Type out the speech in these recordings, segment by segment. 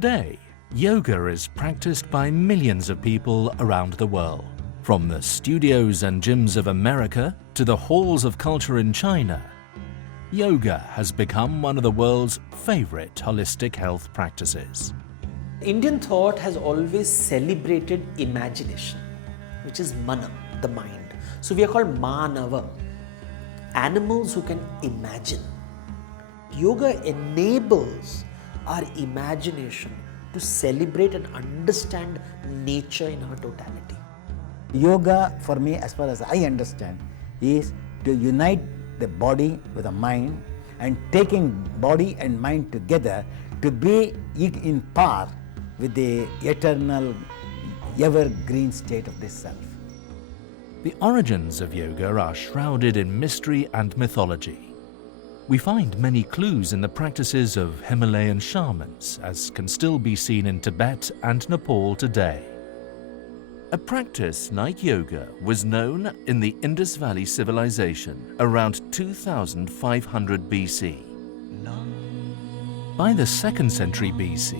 Today, yoga is practiced by millions of people around the world. From the studios and gyms of America to the halls of culture in China, yoga has become one of the world's favorite holistic health practices. Indian thought has always celebrated imagination, which is mana, the mind. So we are called manava, animals who can imagine. Yoga enables our imagination to celebrate and understand nature in her totality. Yoga, for me, as far as I understand, is to unite the body with the mind and taking body and mind together to be in par with the eternal, evergreen state of this self. The origins of yoga are shrouded in mystery and mythology. We find many clues in the practices of Himalayan shamans, as can still be seen in Tibet and Nepal today. A practice like yoga was known in the Indus Valley civilization around 2500 BC. By the 2nd century BC,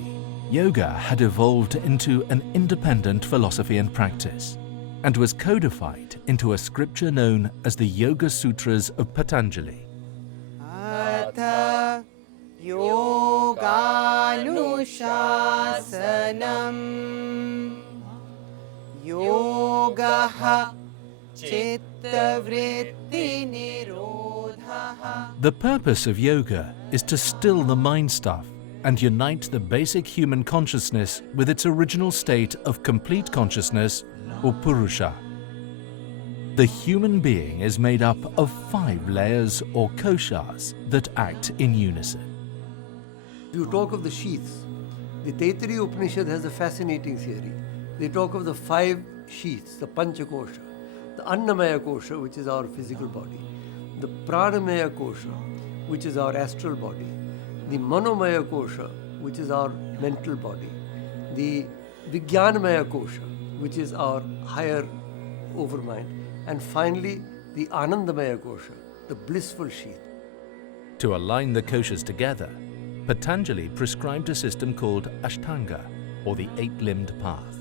yoga had evolved into an independent philosophy and practice, and was codified into a scripture known as the Yoga Sutras of Patanjali. Hatha yoganushasanam yogaha chittavritti nirodhaha. The purpose of yoga is to still the mind stuff and unite the basic human consciousness with its original state of complete consciousness, or Purusha. The human being is made up of 5 layers or koshas that act in unison. You talk of the sheaths. The Taittiriya Upanishad has a fascinating theory. They talk of the 5 sheaths, the Panchakosha, the Annamaya Kosha, which is our physical body, the Pranamaya Kosha, which is our astral body, the Manomaya Kosha, which is our mental body, the Vijnanamaya Kosha, which is our higher overmind, and finally the Anandamaya Kosha, the blissful sheath. To align the koshas together, Patanjali prescribed a system called ashtanga, or the 8-limbed path.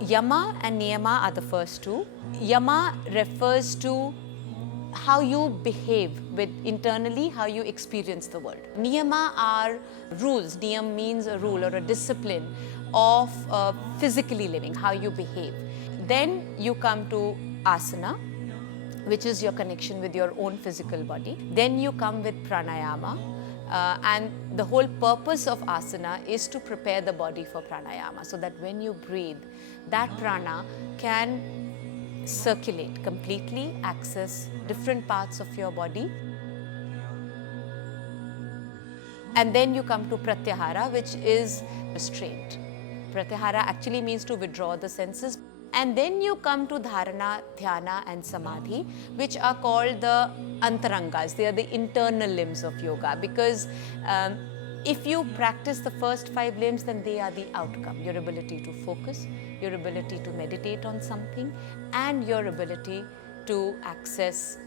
Yama and Niyama are the first two. Yama refers to how you behave with internally, how you experience the world. Niyama are rules. Niyam means a rule or a discipline of physically living, how you behave. Then you come to asana, which is your connection with your own physical body. Then you come with pranayama, and the whole purpose of asana is to prepare the body for pranayama, so that when you breathe, that prana can circulate completely, access different parts of your body. And then you come to pratyahara, which is restraint. Pratyahara actually means to withdraw the senses. And then you come to dharana, dhyana and samadhi, which are called the antarangas. They are the internal limbs of yoga, because if you practice the first 5 limbs, then they are the outcome. Your ability to focus, your ability to meditate on something, and your ability to access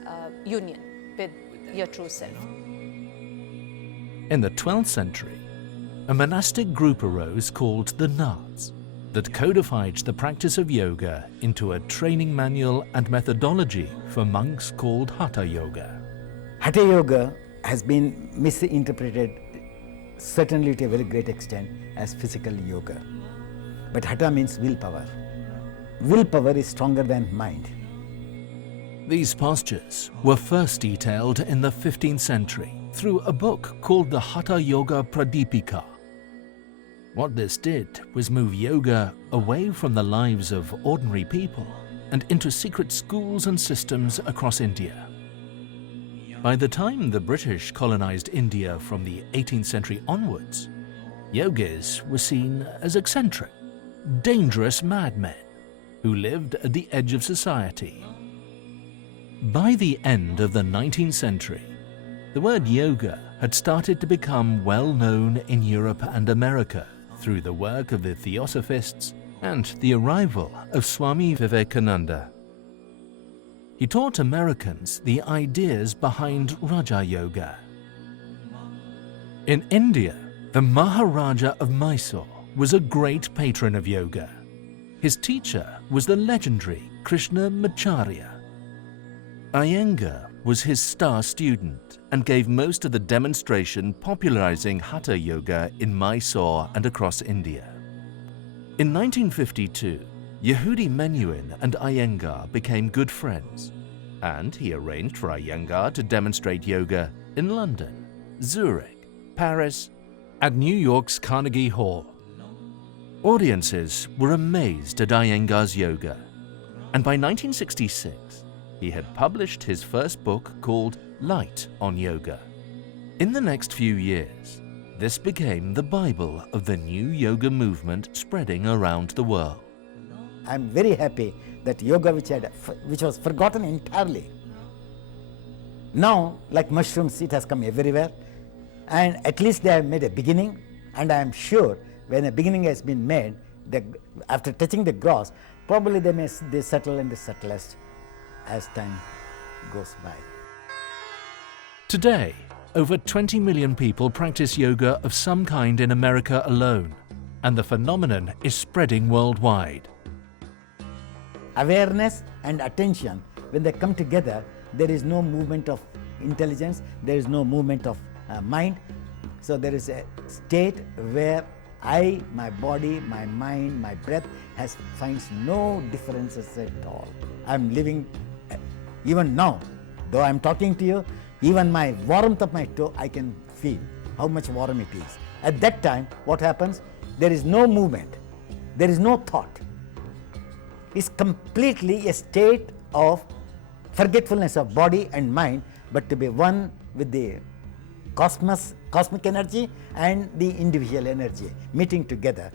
union with your true self. In the 12th century, a monastic group arose called the Naths that codified the practice of yoga into a training manual and methodology for monks called hatha yoga. Hatha yoga has been misinterpreted, certainly to a very great extent, as physical yoga. But hatha means willpower. Willpower is stronger than mind. These postures were first detailed in the 15th century through a book called the Hatha Yoga Pradipika. What this did was move yoga away from the lives of ordinary people and into secret schools and systems across India. By the time the British colonized India from the 18th century onwards, yogis were seen as eccentric, dangerous madmen who lived at the edge of society. By the end of the 19th century, the word yoga had started to become well known in Europe and America through the work of the Theosophists and the arrival of Swami Vivekananda. He taught Americans the ideas behind Raja Yoga. In India, The Maharaja of Mysore was a great patron of yoga. His teacher was the legendary Krishna Macharya. Iyengar was his star student and gave most of the demonstration popularizing hatha yoga in Mysore and across India. In 1952, Yehudi Menuhin and Iyengar became good friends, and he arranged for Iyengar to demonstrate yoga in London, Zurich, Paris, and New York's Carnegie Hall. Audiences were amazed at Iyengar's yoga, and by 1966, he had published his first book called Light on Yoga. In the next few years, this became the Bible of the new yoga movement spreading around the world. I'm very happy that yoga, which was forgotten entirely, now, like mushrooms, it has come everywhere, and at least they have made a beginning, and I am sure when a beginning has been made, after touching the gross, probably they settle in the subtlest as time goes by. Today, over 20 million people practice yoga of some kind in America alone, and the phenomenon is spreading worldwide. Awareness and attention, when they come together, there is no movement of intelligence, there is no movement of mind. So there is a state where my body, my mind, my breath finds no differences at all. I'm living, even now, though I'm talking to you, even my warmth of my toe, I can feel how much warm it is. At that time, what happens? There is no movement, there is no thought. It's completely a state of forgetfulness of body and mind, but to be one with the cosmic energy and the individual energy meeting together.